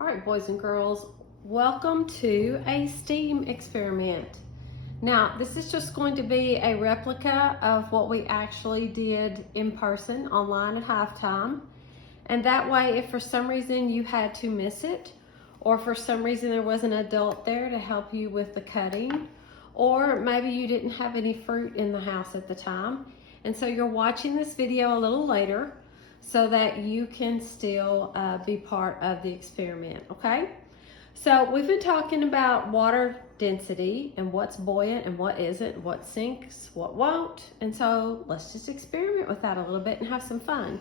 All right, boys and girls, welcome to a STEAM experiment. Now, this is just going to be a replica of what we actually did in person online at halftime. And that way, if for some reason you had to miss it, or for some reason there was an adult there to help you with the cutting, or maybe you didn't have any fruit in the house at the time, and so you're watching this video a little later, so that you can still be part of the experiment, okay? So we've been talking about water density and what's buoyant and what isn't, what sinks, what won't, and so let's just experiment with that a little bit and have some fun.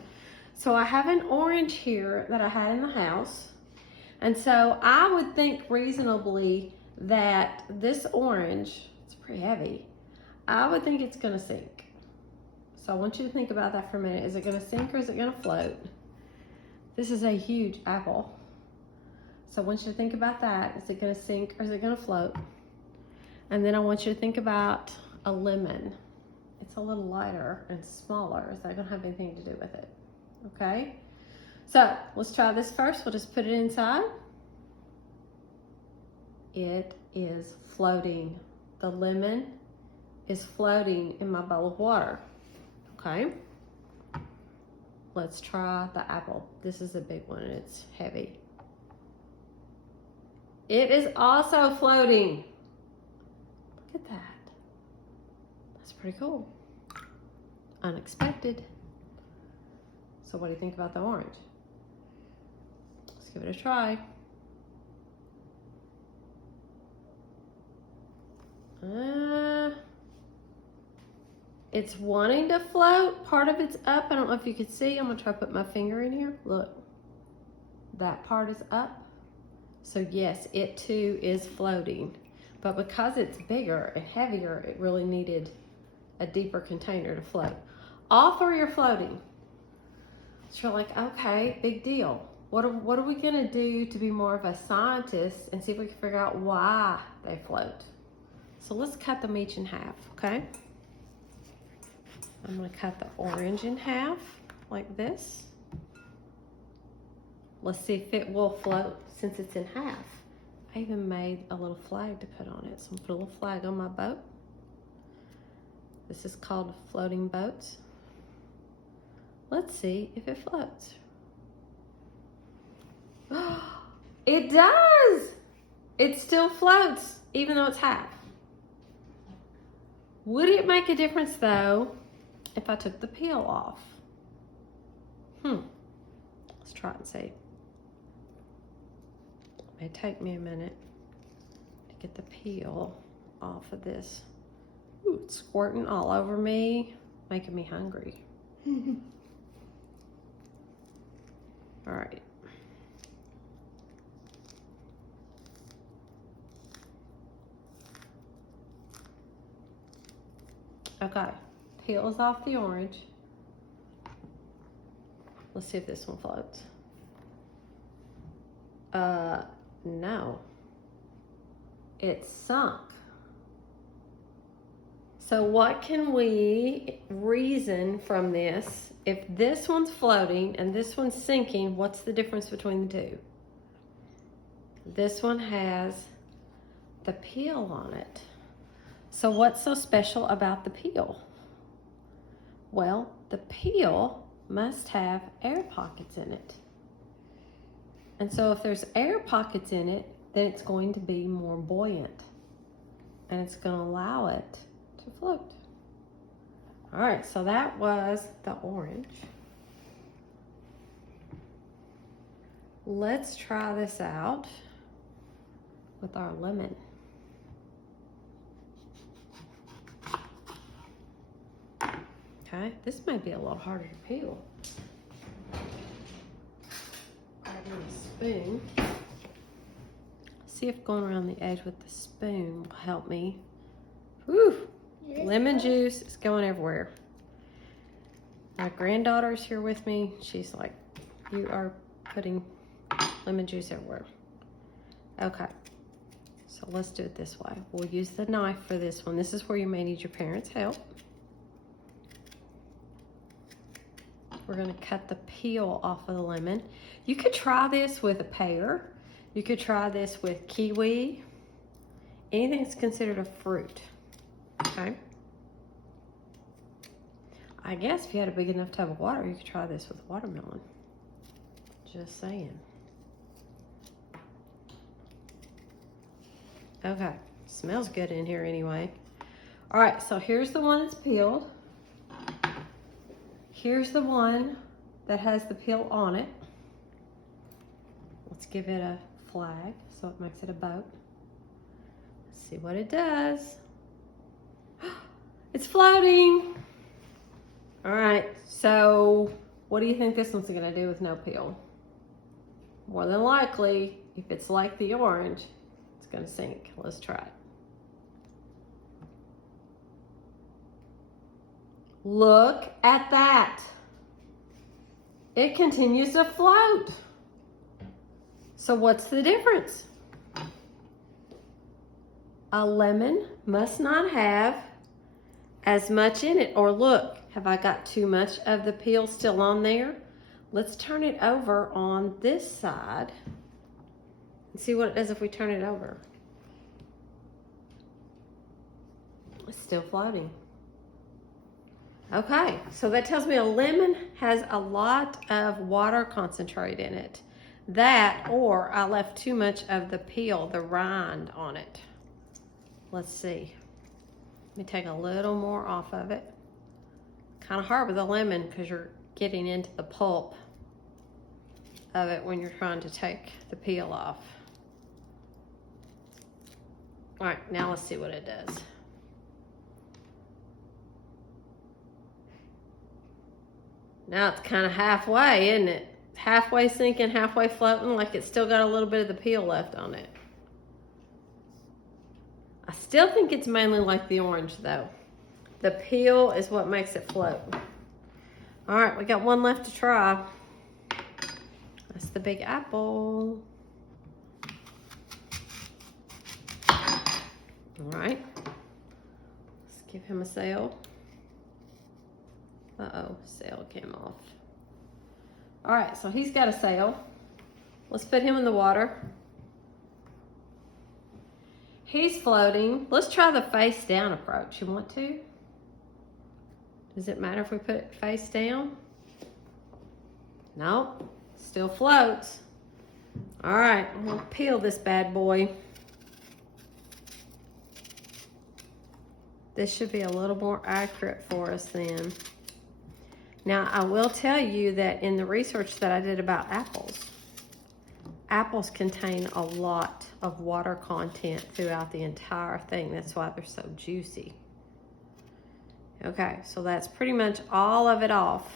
So I have an orange here that I had in the house, and so I would think reasonably that this orange, it's pretty heavy, I would think it's gonna sink. So I want you to think about that for a minute. Is it gonna sink or is it gonna float? This is a huge apple. So I want you to think about that. Is it gonna sink or is it gonna float? And then I want you to think about a lemon. It's a little lighter and smaller. Is that gonna have anything to do with it? Okay? So let's try this first. We'll just put it inside. It is floating. The lemon is floating in my bowl of water. Okay, let's try the apple. This is a big one and it's heavy. It is also floating. Look at that. That's pretty cool. Unexpected. So what do you think about the orange? Let's give it a try. It's wanting to float. Part of it's up. I don't know if you can see. I'm gonna try to put my finger in here. Look, that part is up. So yes, it too is floating. But because it's bigger and heavier, it really needed a deeper container to float. All three are floating. So you're like, okay, big deal. What are we gonna do to be more of a scientist and see if we can figure out why they float? So let's cut them each in half, okay? I'm gonna cut the orange in half like this. Let's see if it will float since it's in half. I even made a little flag to put on it. So I'm gonna put a little flag on my boat. This is called floating boats. Let's see if it floats. It does! It still floats, even though it's half. Would it make a difference though if I took the peel off? Let's try it and see. It may take me a minute to get the peel off of this. Ooh, it's squirting all over me, making me hungry. All right. Okay, peel is off the orange. Let's see if this one floats. No. It's sunk. So what can we reason from this? If this one's floating and this one's sinking, what's the difference between the two? This one has the peel on it. So what's so special about the peel? Well, the peel must have air pockets in it. And so if there's air pockets in it, then it's going to be more buoyant and it's going to allow it to float. All right, so that was the orange. Let's try this out with our lemon. Okay, this might be a little harder to peel. I need a spoon. See if going around the edge with the spoon will help me. Whew, lemon juice is going everywhere. My granddaughter's here with me. She's like, you are putting lemon juice everywhere. Okay, so let's do it this way. We'll use the knife for this one. This is where you may need your parents' help. We're gonna cut the peel off of the lemon. You could try this with a pear. You could try this with kiwi, anything that's considered a fruit, okay? I guess if you had a big enough tub of water, you could try this with watermelon. Just saying. Okay, smells good in here anyway. All right, so here's the one that's peeled. Here's the one that has the peel on it. Let's give it a flag so it makes it a boat. Let's see what it does. It's floating. All right, so what do you think this one's gonna do with no peel? More than likely, if it's like the orange, it's gonna sink. Let's try it. Look at that. It continues to float. So what's the difference? A lemon must not have as much in it. Or look, have I got too much of the peel still on there? Let's turn it over on this side and see what it does if we turn it over. It's still floating. Okay, so that tells me a lemon has a lot of water concentrate in it. That, or I left too much of the peel, the rind on it. Let's see. Let me take a little more off of it. Kind of hard with a lemon because you're getting into the pulp of it when you're trying to take the peel off. All right, now let's see what it does. Now it's kind of halfway, isn't it? Halfway sinking, halfway floating, like it's still got a little bit of the peel left on it. I still think it's mainly like the orange though. The peel is what makes it float. All right, we got one left to try. That's the big apple. All right, let's give him a sail. Uh-oh, sail came off. All right, so he's got a sail. Let's put him in the water. He's floating. Let's try the face down approach. You want to? Does it matter if we put it face down? Nope, still floats. All right, I'm gonna peel this bad boy. This should be a little more accurate for us then. Now, I will tell you that in the research that I did about apples, apples contain a lot of water content throughout the entire thing. That's why they're so juicy. Okay, so that's pretty much all of it off.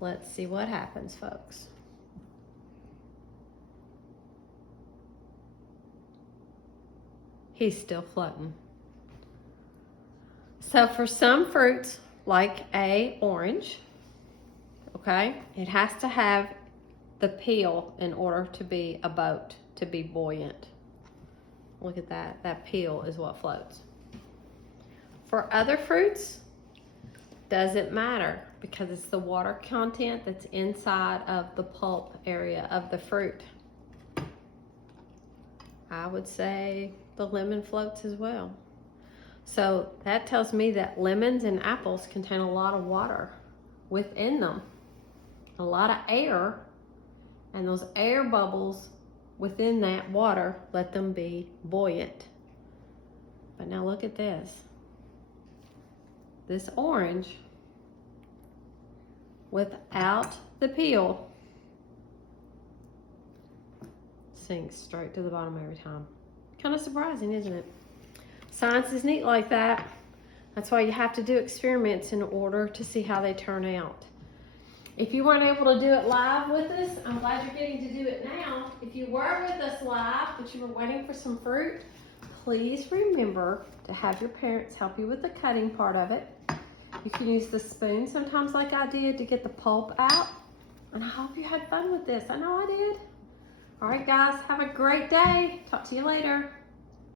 Let's see what happens, folks. He's still floating. So for some fruits, like a orange, okay, it has to have the peel in order to be a boat, to be buoyant. Look at that, that peel is what floats. For other fruits, doesn't matter because it's the water content that's inside of the pulp area of the fruit. I would say the lemon floats as well. So that tells me that lemons and apples contain a lot of water within them, a lot of air, and those air bubbles within that water let them be buoyant. But now look at this. This orange, without the peel, sinks straight to the bottom every time. Kind of surprising, isn't it? Science is neat like that. That's why you have to do experiments in order to see how they turn out. If you weren't able to do it live with us, I'm glad you're getting to do it now. If you were with us live, but you were waiting for some fruit, please remember to have your parents help you with the cutting part of it. You can use the spoon sometimes like I did to get the pulp out. And I hope you had fun with this. I know I did. All right, guys, have a great day. Talk to you later.